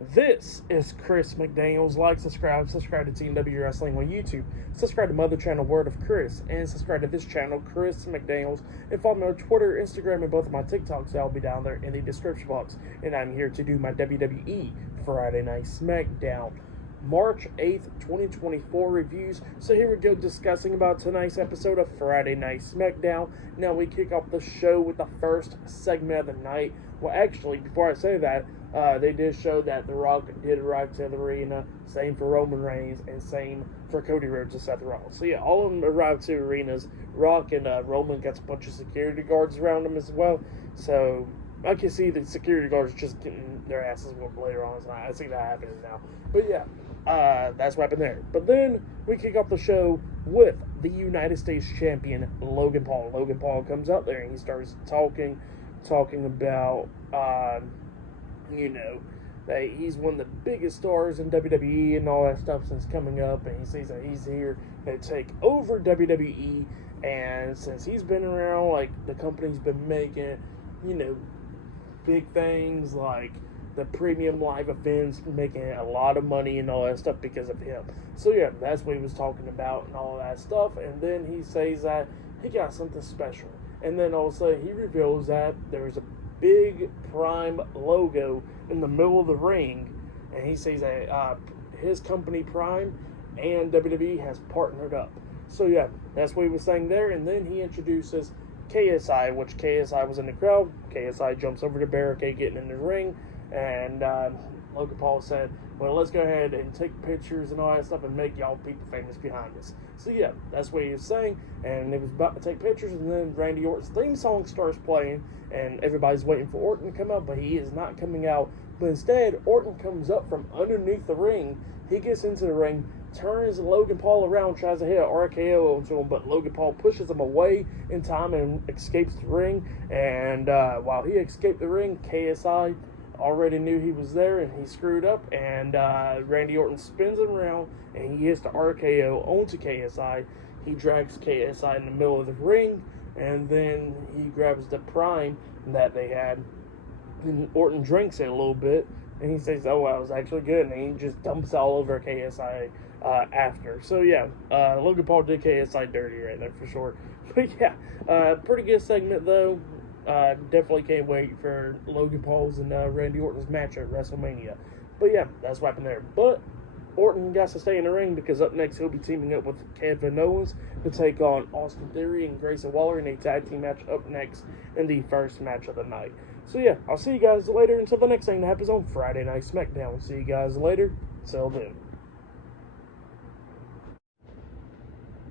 This is Chris McDaniels. Like, subscribe to Team W Wrestling on YouTube. Subscribe to my other channel, Word of Chris. And subscribe to this channel, Chris McDaniels. And follow me on Twitter, Instagram, and both of my TikToks. That'll be down there in the description box. And I'm here to do my WWE Friday Night SmackDown March 8th, 2024 reviews. So here we go, discussing about tonight's episode of Friday Night SmackDown. Now we kick off the show with the first segment of the night. Well, actually, before I say that, they did show that The Rock did arrive to the arena. Same for Roman Reigns, and same for Cody Rhodes and Seth Rollins. So yeah, all of them arrived to arenas. Rock and Roman got a bunch of security guards around them as well. So I can see the security guards just getting their asses whooped later on tonight. I see that happening now. But yeah, that's what happened there. But then we kick off the show with the United States Champion, Logan Paul. Logan Paul comes out there and he starts talking about, that he's one of the biggest stars in WWE and all that stuff since coming up, and he says that he's here to take over WWE, and since he's been around, like, the company's been making, big things like the premium live events, making a lot of money and all that stuff because of him. So yeah, that's what he was talking about and all that stuff, and then he says that he got something special, and then all of a sudden he reveals that there's a big Prime logo in the middle of the ring, and he says that his company Prime and WWE has partnered up. So yeah, that's what he was saying there, and then he introduces KSI, which KSI was in the crowd. KSI jumps over the barricade, getting in the ring, and Logan Paul said, well, let's go ahead and take pictures and all that stuff and make y'all people famous behind us. So yeah, that's what he was saying, and he was about to take pictures, and then Randy Orton's theme song starts playing, and everybody's waiting for Orton to come out, but he is not coming out. But instead, Orton comes up from underneath the ring. He gets into the ring, turns Logan Paul around, tries to hit an RKO onto him, but Logan Paul pushes him away in time and escapes the ring. And while he escaped the ring, KSI already knew he was there, and he screwed up, and Randy Orton spins him around, and he hits the RKO onto KSI. He drags KSI in the middle of the ring, and then he grabs the Prime that they had, and Orton drinks it a little bit, and he says, oh, well, it was actually good, and he just dumps all over KSI after. So yeah, Logan Paul did KSI dirty right there for sure. But yeah, pretty good segment though. Definitely can't wait for Logan Paul's and Randy Orton's match at WrestleMania. But yeah, that's what happened there. But Orton got to stay in the ring because up next he'll be teaming up with Kevin Owens to take on Austin Theory and Grayson Waller in a tag team match up next in the first match of the night. So yeah, I'll see you guys later until the next thing that happens on Friday Night SmackDown. See you guys later. Till then.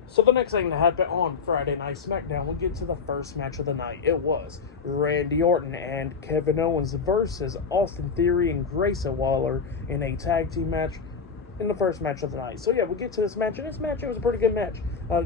So the next thing that happened on Friday Night SmackDown, we'll get to the first match of the night. It was Randy Orton and Kevin Owens versus Austin Theory and Grayson Waller in a tag team match in the first match of the night. So yeah, we'll get to this match. In this match, it was a pretty good match.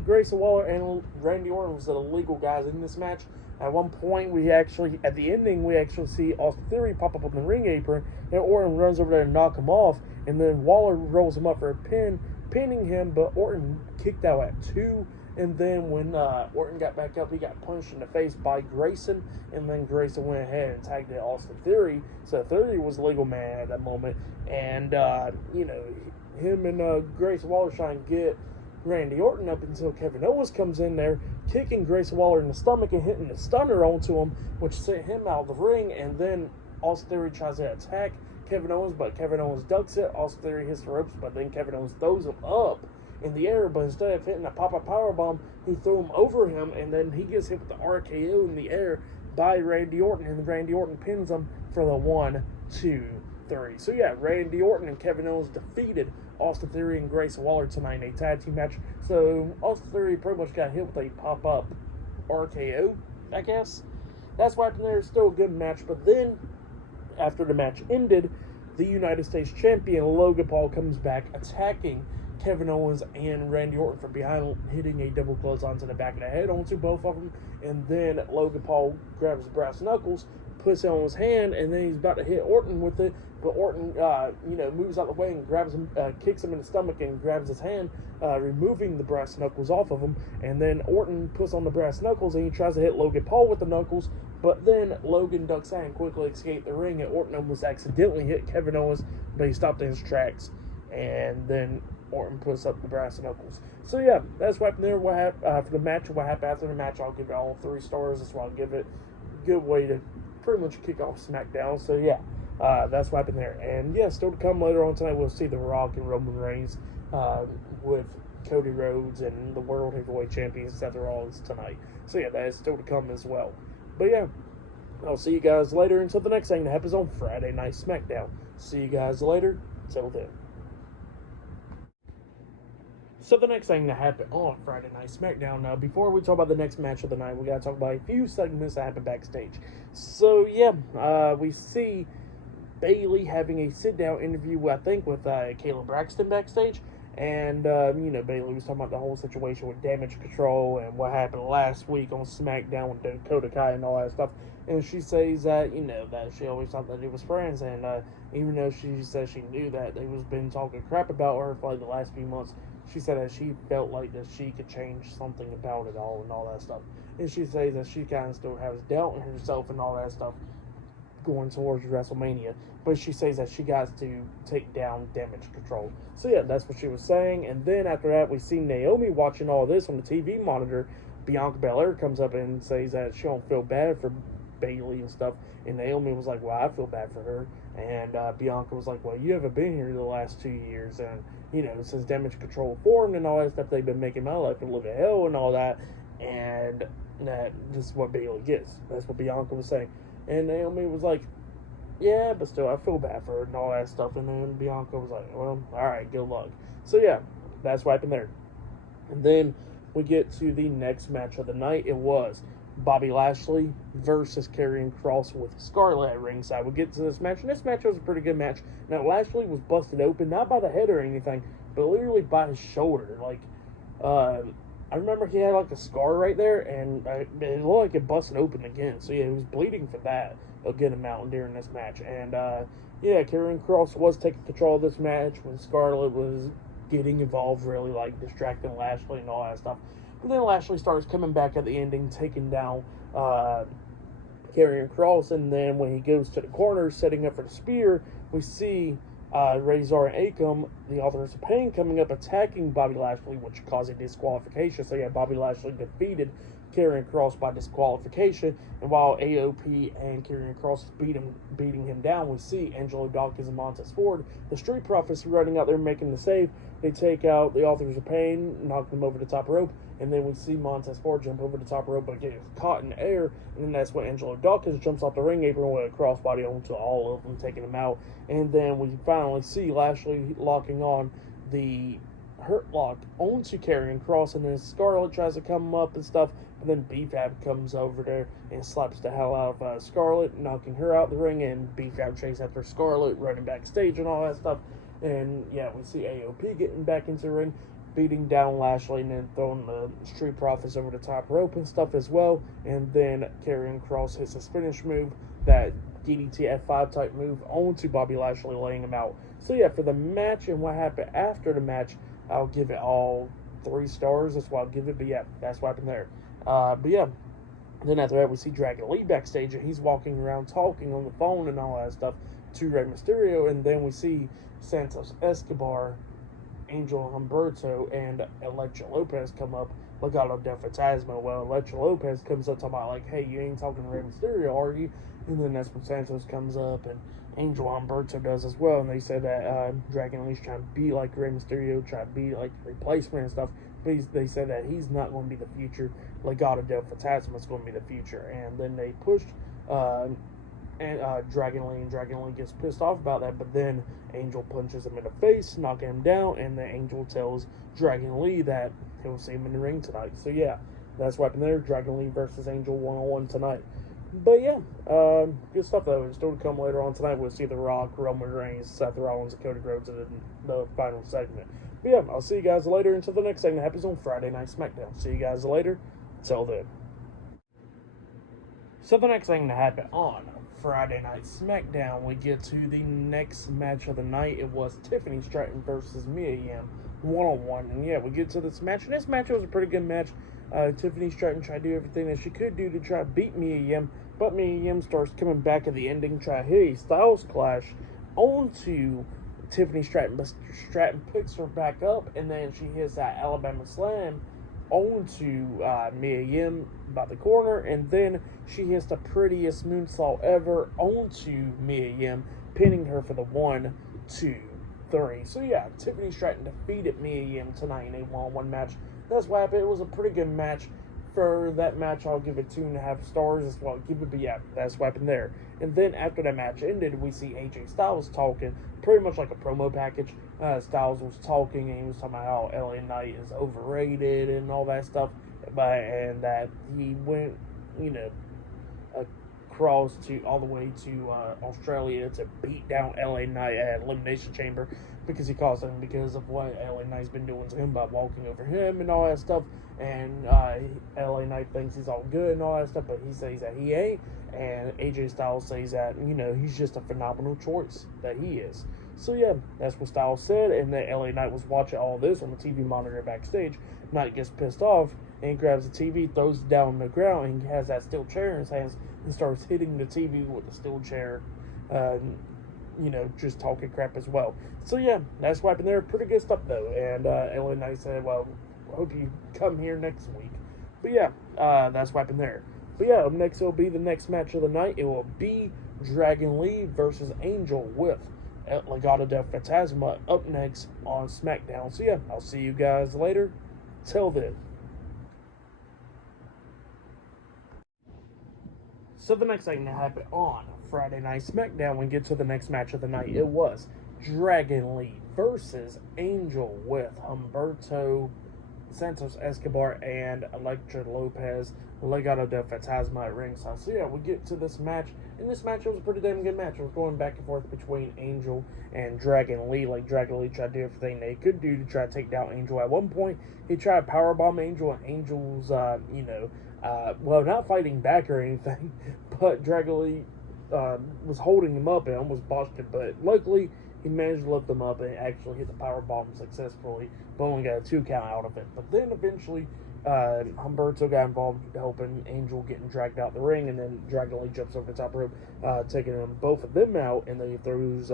Grayson Waller and Randy Orton was the legal guys in this match. At one point, at the ending, we actually see Austin Theory pop up on the ring apron, and Orton runs over there to knock him off, and then Waller rolls him up for a pin, pinning him, but Orton kicked out at 2, and then when Orton got back up, he got punched in the face by Grayson, and then Grayson went ahead and tagged in Austin Theory. So Theory was the legal man at that moment, and him and Grayson Waller trying to get Randy Orton up until Kevin Owens comes in there, kicking Grayson Waller in the stomach and hitting the stunner onto him, which sent him out of the ring, and then Austin Theory tries to attack Kevin Owens, but Kevin Owens ducks it. Austin Theory hits the ropes, but then Kevin Owens throws him up in the air, but instead of hitting a pop-up powerbomb, he threw him over him, and then he gets hit with the RKO in the air by Randy Orton, and Randy Orton pins him for the 1, 2, 3. So yeah, Randy Orton and Kevin Owens defeated Austin Theory and Grayson Waller tonight in a tag team match. So Austin Theory pretty much got hit with a pop-up RKO, I guess. That's why happened there. Still a good match, but then after the match ended, the United States Champion Logan Paul comes back, attacking Kevin Owens and Randy Orton from behind, hitting a double clothesline to the back of the head onto both of them. And then Logan Paul grabs the brass knuckles, puts it on his hand, and then he's about to hit Orton with it. But Orton, moves out of the way and grabs him, kicks him in the stomach and grabs his hand, removing the brass knuckles off of him. And then Orton puts on the brass knuckles and he tries to hit Logan Paul with the knuckles, But then Logan ducks out and quickly escaped the ring, and Orton almost accidentally hit Kevin Owens, but he stopped in his tracks. And then Orton puts up the brass knuckles. So yeah, that's what happened there. What happened for the match? What happened after the match? I'll give it all 3 stars. That's why I'll give it a good way to pretty much kick off SmackDown. So yeah, that's what happened there. And yeah, still to come later on tonight, we'll see The Rock and Roman Reigns with Cody Rhodes and the World Heavyweight Champion Seth Rollins tonight. So yeah, that is still to come as well. But yeah, I'll see you guys later until the next thing that happens on Friday Night SmackDown. See you guys later. Till then. So the next thing that happened on Friday Night SmackDown, now before we talk about the next match of the night, we got to talk about a few segments that happened backstage. So yeah, we see Bayley having a sit-down interview, I think, with Kayla Braxton backstage. And, Bayley was talking about the whole situation with Damage Control and what happened last week on SmackDown with Dakota Kai and all that stuff. And she says that, that she always thought that they was friends. And even though she says she knew that they was been talking crap about her for like the last few months, she said that she felt like that she could change something about it all and all that stuff. And she says that she kind of still has doubt in herself and all that stuff going towards WrestleMania. But she says that she got to take down Damage Control. So yeah, that's what she was saying. And then after that, we see Naomi watching all this on the TV monitor. Bianca Belair comes up and says that she don't feel bad for Bayley and stuff. And Naomi was like, well, I feel bad for her. And Bianca was like, well, you haven't been here the last 2 years. And, since Damage Control formed and all that stuff, they've been making my life a living hell and all that. And that this is what Bayley gets. That's what Bianca was saying. And Naomi was like, yeah, but still, I feel bad for her and all that stuff. And then Bianca was like, well, all right, good luck. So yeah, that's what happened there. And then we get to the next match of the night. It was Bobby Lashley versus Karrion Kross with Scarlett at ringside. We'll get to this match, and this match was a pretty good match. Now, Lashley was busted open, not by the head or anything, but literally by his shoulder. Like, I remember he had like a scar right there, and it looked like it busted open again. So yeah, he was bleeding for that a good amount during this match. And yeah, Karrion Kross was taking control of this match when Scarlett was getting involved, really like distracting Lashley and all that stuff. But then Lashley starts coming back at the ending, taking down Karrion Kross, and then when he goes to the corner, setting up for the spear, we see Razor and Akam, the Authors of Pain, coming up, attacking Bobby Lashley, which caused a disqualification. So yeah, Bobby Lashley defeated Karrion Kross by disqualification, and while AOP and Karrion Kross is beating him down, we see Angelo Dawkins and Montez Ford, the Street Profits, running out there making the save. They take out the Authors of Pain, knock them over the top rope, and then we see Montez Ford jump over the top rope but get caught in the air, and then that's when Angelo Dawkins jumps off the ring apron with a crossbody onto all of them, taking them out. And then we finally see Lashley locking on the Hurt Lock onto Karrion Kross, and then Scarlett tries to come up and stuff, but then B-Fab comes over there and slaps the hell out of Scarlett, knocking her out the ring, and B-Fab chases after Scarlett, running backstage and all that stuff. And yeah, we see AOP getting back into the ring, beating down Lashley, and then throwing the Street Profits over the top rope and stuff as well. And then Karrion Kross hits his finish move, that DDT F5 type move, onto Bobby Lashley, laying him out. So yeah, for the match and what happened after the match, I'll give it all 3 stars. That's what I'll give it. But yeah, that's what happened there. But yeah, then after that, we see Dragon Lee backstage, and he's walking around talking on the phone and all that stuff to Rey Mysterio. And then we see Santos Escobar, Angel Humberto, and Elektra Lopez come up. Legado del Fantasma. Well, Elektra Lopez comes up talking about like, hey, you ain't talking to Rey Mysterio, are you? And then that's when Santos comes up, and Angel Humberto does as well. And they said that Dragon Lee's trying to be like Rey Mysterio, trying to be like a replacement and stuff. But they said that he's not going to be the future. Legado del Fantasma is going to be the future. And then they pushed Dragon Lee, and Dragon Lee gets pissed off about that, but then Angel punches him in the face, knocking him down, and then Angel tells Dragon Lee that he'll see him in the ring tonight. So yeah, that's what happened there. Dragon Lee versus Angel 1-on-1 tonight. But yeah, good stuff though. It's still to come later on tonight. We'll see The Rock, Roman Reigns, Seth Rollins, and Cody Rhodes in the final segment. But yeah, I'll see you guys later until the next segment happens on Friday Night SmackDown. See you guys later. Till then. So the next thing to happen on Friday Night SmackDown, we get to the next match of the night. It was Tiffany Stratton versus Mia Yim 1-on-1. And yeah, we get to this match. And this match was a pretty good match. Tiffany Stratton tried to do everything that she could do to try to beat Mia Yim, But Mia Yim starts coming back at the ending, try to hit a Styles Clash onto Tiffany Stratton, but Stratton picks her back up, and then she hits that Alabama Slam onto Mia Yim by the corner, and then she hits the prettiest moonsault ever onto Mia Yim, pinning her for the 1, 2, 3. So yeah, Tiffany Stratton defeated Mia Yim tonight in a 1-on-1 match. That's what happened. It was a pretty good match. For that match, I'll give it 2.5 stars. That's what I'll give it, but yeah, that's what happened there. And then after that match ended, we see AJ Styles talking, pretty much like a promo package. Styles was talking, and he was talking about how LA Knight is overrated and all that stuff, and that he went, across to all the way to Australia to beat down LA Knight at Elimination Chamber because he caused him because of what LA Knight's been doing to him by walking over him and all that stuff. And LA Knight thinks he's all good and all that stuff, but he says that he ain't. And AJ Styles says that, he's just a phenomenal choice, that he is. So yeah, that's what Styles said, and then LA Knight was watching all this on the TV monitor backstage. Knight gets pissed off, and he grabs the TV, throws it down on the ground, and he has that steel chair in his hands, and starts hitting the TV with the steel chair, just talking crap as well. So yeah, that's what happened there. Pretty good stuff though, and LA Knight said, well, hope you come here next week. But yeah, that's what happened there. But yeah, up next will be the next match of the night. It will be Dragon Lee versus Angel with Legado del Fantasma up next on SmackDown. So yeah, I'll see you guys later. Till then. So the next thing that happened on Friday Night SmackDown, we get to the next match of the night. It was Dragon Lee versus Angel with Humberto Santos Escobar and Elektra Lopez, Legado del Fantasma at ringside. So yeah, we get to this match. In this match, it was a pretty damn good match. It was going back and forth between Angel and Dragon Lee. Like, Dragon Lee tried to do everything they could do to try to take down Angel. At one point, he tried to powerbomb Angel, and Angel's, not fighting back or anything, but Dragon Lee was holding him up and almost botched it. But luckily, he managed to lift him up and actually hit the powerbomb successfully, but only got a 2 count out of it. But then eventually, Humberto got involved helping Angel getting dragged out the ring, and then Dragon Lee jumps over the top rope, taking them both of them out, and then he throws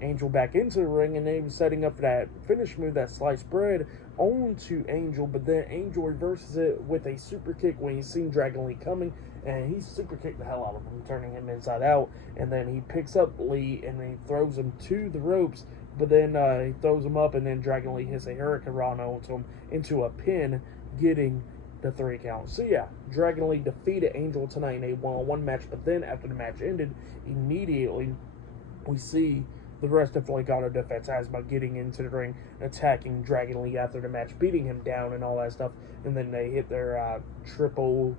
Angel back into the ring, and then he was setting up for that finish move, that sliced bread, onto Angel, but then Angel reverses it with a super kick when he's seen Dragon Lee coming, and he super kicked the hell out of him, turning him inside out, and then he picks up Lee, and then he throws him to the ropes, but then he throws him up, and then Dragon Lee hits a Hurricane Rana onto him into a pin, getting the 3 count. So yeah, Dragon Lee defeated Angel tonight in a 1-on-1 match, but then after the match ended, immediately we see the rest of Legado del Fantasma getting into the ring, attacking Dragon Lee after the match, beating him down and all that stuff, and then they hit their triple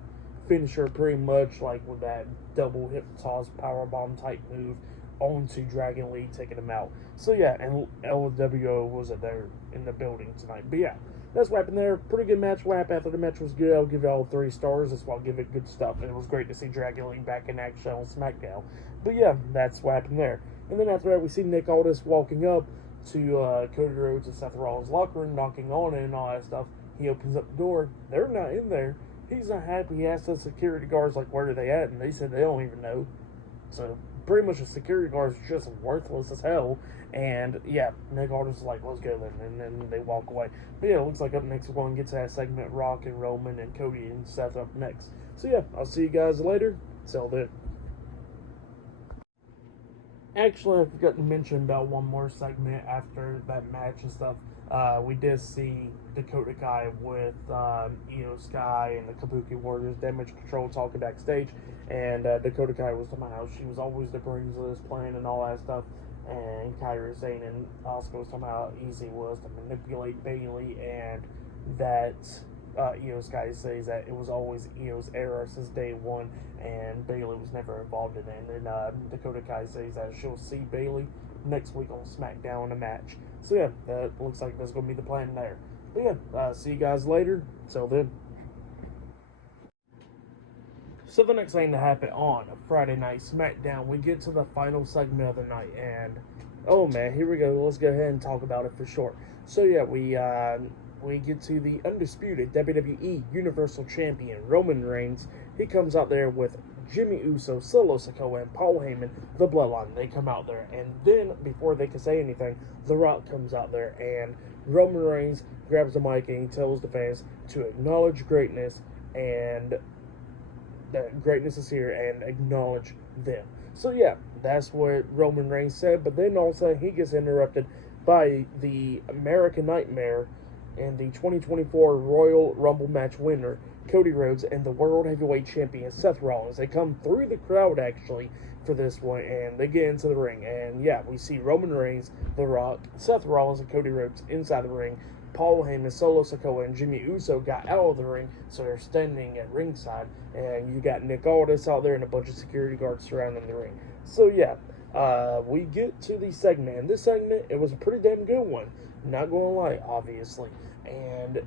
finisher pretty much, like with that double hip toss powerbomb type move onto Dragon Lee, taking him out. So yeah, and LWO was there in the building tonight. But yeah, that's what happened there. Pretty good match. What happened after the match was good. I'll give it all 3 stars. That's why I'll give it good stuff. And it was great to see Dragon Lee back in action on SmackDown. But yeah, that's what happened there. And then after that, we see Nick Aldis walking up to Cody Rhodes and Seth Rollins' locker room, knocking on it and all that stuff. He opens up the door. They're not in there. He's not happy. He asked the security guards, like, where are they at? And they said they don't even know. So pretty much the security guards are just worthless as hell. And yeah, Nick Aldis is like, let's go then. And then they walk away. But yeah, it looks like up next we're going to get to that segment, Rock and Roman and Cody and Seth up next. So yeah, I'll see you guys later. Till then. Actually, I forgot to mention about one more segment after that match and stuff. We did see Dakota Kai with Io Sky and the Kabuki Warriors Damage Control talking backstage, and Dakota Kai was talking about how she was always the brains of this plan and all that stuff, and Kairi Sane and Asuka was talking about how easy it was to manipulate Bayley, and that Io Sky says that it was always Io's era since day one, and Bayley was never involved in it. And then Dakota Kai says that she'll see Bayley next week on SmackDown in a match. So yeah, that looks like that's going to be the plan there. But yeah, see you guys later. Till then. So the next thing to happen on Friday Night SmackDown, we get to the final segment of the night, and oh man, here we go. Let's go ahead and talk about it for short. So yeah, we get to the undisputed WWE Universal Champion Roman Reigns. He comes out there with Jimmy Uso, Solo Sikoa, and Paul Heyman, the Bloodline. They come out there, and then before they can say anything, The Rock comes out there, and Roman Reigns grabs the mic and he tells the fans to acknowledge greatness, and that greatness is here, and acknowledge them. So yeah, that's what Roman Reigns said, but then also he gets interrupted by the American Nightmare and the 2024 Royal Rumble match winner, Cody Rhodes, and the World Heavyweight Champion, Seth Rollins. They come through the crowd, actually, for this one, and they get into the ring. And yeah, we see Roman Reigns, The Rock, Seth Rollins, and Cody Rhodes inside the ring. Paul Heyman, Solo Sikoa, and Jimmy Uso got out of the ring, so they're standing at ringside. And you got Nick Aldis out there and a bunch of security guards surrounding the ring. So yeah, we get to the segment. And this segment, it was a pretty damn good one. Not going to lie, obviously. And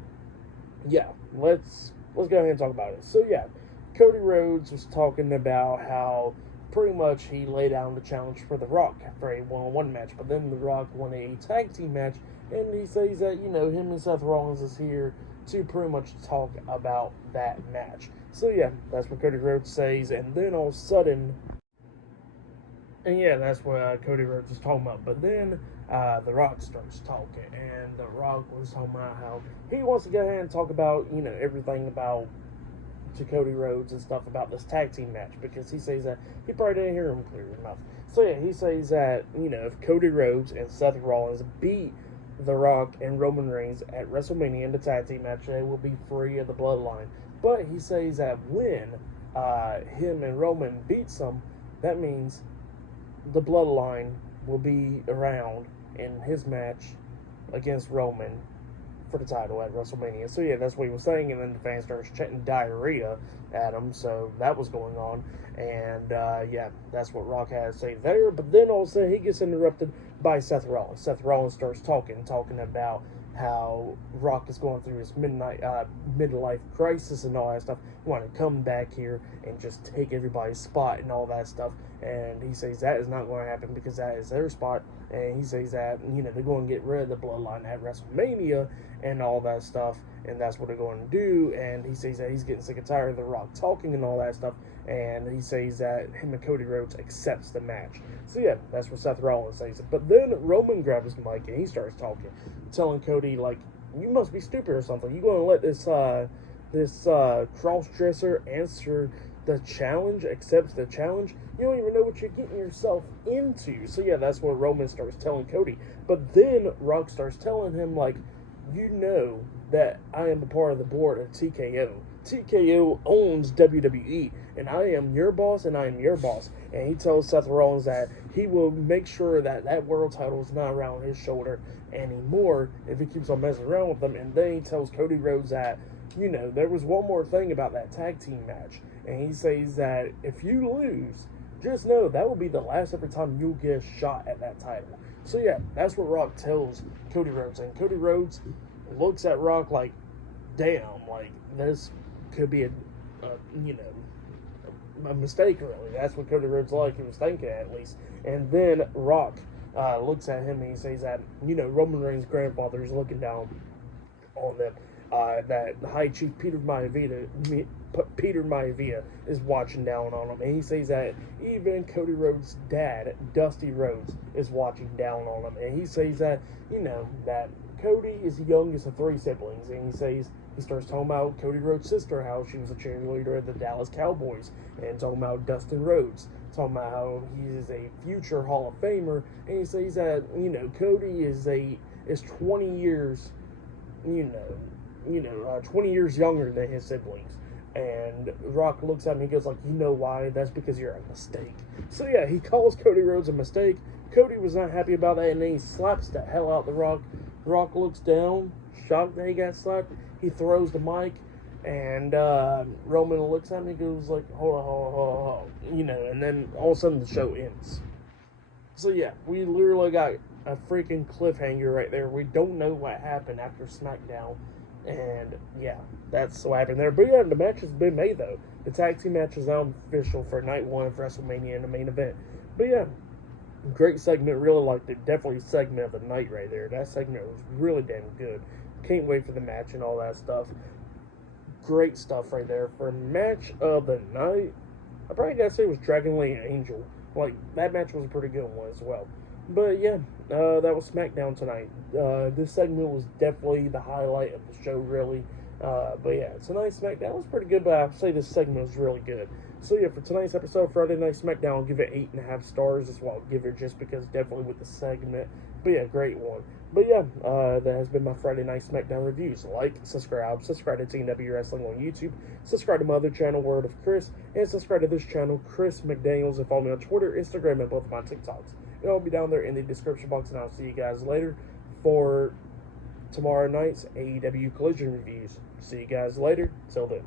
yeah, let's go ahead and talk about it. So yeah, Cody Rhodes was talking about how pretty much he laid down the challenge for The Rock for a one-on-one match, but then The Rock won a tag team match, and he says that, you know, him and Seth Rollins is here to pretty much talk about that match. So yeah, that's what Cody Rhodes says, and then all of a sudden, and yeah, that's what Cody Rhodes was talking about. But then The Rock starts talking, and The Rock was talking about how he wants to go ahead and talk about, you know, everything about to Cody Rhodes and stuff about this tag team match, because he says that he probably didn't hear him clear enough. So yeah, he says that, you know, if Cody Rhodes and Seth Rollins beat The Rock and Roman Reigns at WrestleMania in the tag team match, they will be free of the bloodline. But he says that when him and Roman beats them, that means the bloodline will be around in his match against Roman for the title at WrestleMania. So yeah, that's what he was saying, and then the fans started chanting diarrhea at him, so that was going on. And yeah, that's what Rock had to say there. But then all of a sudden he gets interrupted by Seth Rollins. Seth Rollins starts talking about how Rock is going through his midlife crisis and all that stuff. He wanted to come back here and just take everybody's spot and all that stuff. And he says that is not going to happen because that is their spot. And he says that, you know, they're going to get rid of the bloodline at WrestleMania and all that stuff. And that's what they're going to do. And he says that he's getting sick and tired of The Rock talking and all that stuff. And he says that him and Cody Rhodes accepts the match. So yeah, that's what Seth Rollins says. But then Roman grabs the mic and he starts talking, telling Cody, like, you must be stupid or something. You going to let this cross-dresser answer the challenge, accepts the challenge? You don't even know what you're getting yourself into. So yeah, that's what Roman starts telling Cody. But then Rock starts telling him, like, you know that I am a part of the board of TKO. TKO owns WWE, and I am your boss, and I am your boss. And he tells Seth Rollins that he will make sure that that world title is not around his shoulder anymore if he keeps on messing around with them. And then he tells Cody Rhodes that, you know, there was one more thing about that tag team match. And he says that if you lose, just know that will be the last ever time you'll get a shot at that title. So yeah, that's what Rock tells Cody Rhodes. And Cody Rhodes looks at Rock like, damn, like, this could be a mistake, really. That's what Cody Rhodes like. He was thinking, at least. And then Rock looks at him and he says that, you know, Roman Reigns' grandfather is looking down on them. That High Chief Peter Maivia is watching down on him. And he says that even Cody Rhodes' dad, Dusty Rhodes, is watching down on him. And he says that, you know, that Cody is the youngest of 3 siblings. And he says, he starts talking about Cody Rhodes' sister, how she was a cheerleader at the Dallas Cowboys, and talking about Dustin Rhodes, talking about how he is a future Hall of Famer. And he says that, you know, Cody is 20 years, 20 years younger than his siblings. And Rock looks at him and he goes like, you know why? That's because you're a mistake. So yeah, he calls Cody Rhodes a mistake. Cody was not happy about that, and then he slaps the hell out the Rock. Rock looks down, shocked that he got slapped. He throws the mic, and Roman looks at him and he goes like, hold on. You know, and then all of a sudden the show ends. So yeah, we literally got a freaking cliffhanger right there. We don't know what happened after SmackDown. And yeah, that's what happened there. But yeah, the match has been made though. The tag team match is now official for night 1 of WrestleMania in the main event. But yeah, great segment. Really liked it. Definitely segment of the night right there. That segment was really damn good. Can't wait for the match and all that stuff. Great stuff right there. For match of the night, I probably gotta say it was Dragon Lee and Angel. Like, that match was a pretty good one as well. But yeah, that was SmackDown tonight. This segment was definitely the highlight of the show, really. But yeah, tonight's SmackDown was pretty good, but I'd say this segment was really good. So yeah, for tonight's episode, Friday Night SmackDown, I'll give it 8.5 stars. That's what I'll give it, just because definitely with the segment. But yeah, great one. But yeah, that has been my Friday Night SmackDown reviews. Like, subscribe to TNW Wrestling on YouTube, subscribe to my other channel, Word of Chris, and subscribe to this channel, Chris McDaniels, and follow me on Twitter, Instagram, and both of my TikToks. It'll be down there in the description box, and I'll see you guys later for tomorrow night's AEW Collision reviews. See you guys later. Till then.